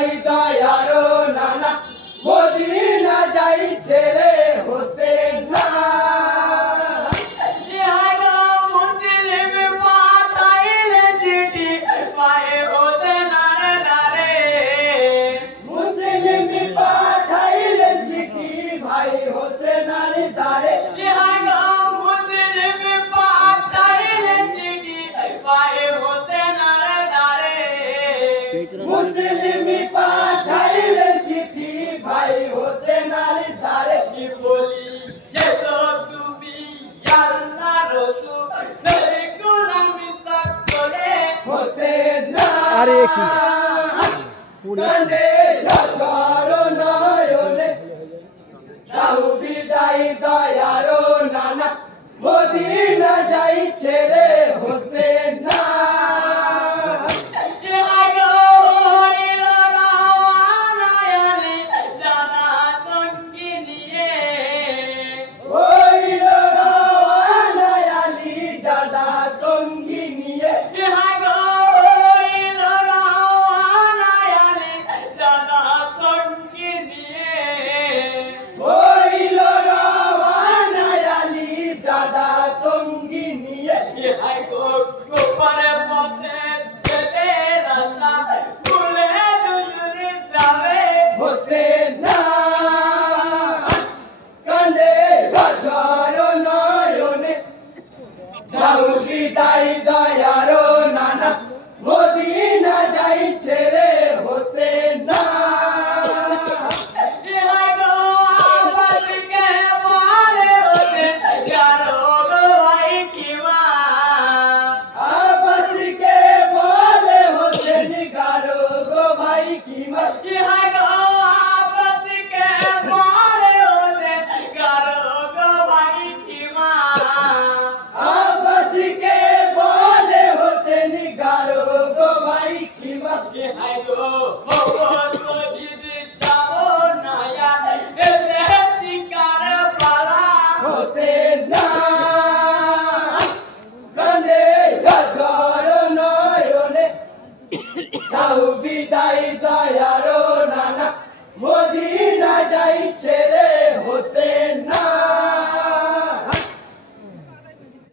বিদায় দয়ারো নানা মদিনা যাইছে রে হোসেন না মুসলিমি পাঠাইলেন চিঠি ভাই হোসেনার ধারে কি বলি যে তো তুমি আল্লাহ রাসূল নবী গোলামি সকলে হোসেন না আরে কি কান্দে ঝড় নয়নে দাও বিদায় দয়ারো নানা মদিনা যাইছে রে হোসেন না বিদায় দয়ারো নানা মদিনা যাইছে রে হোসেন না বিদায় দয়ারো নানা মদিনা যাইছে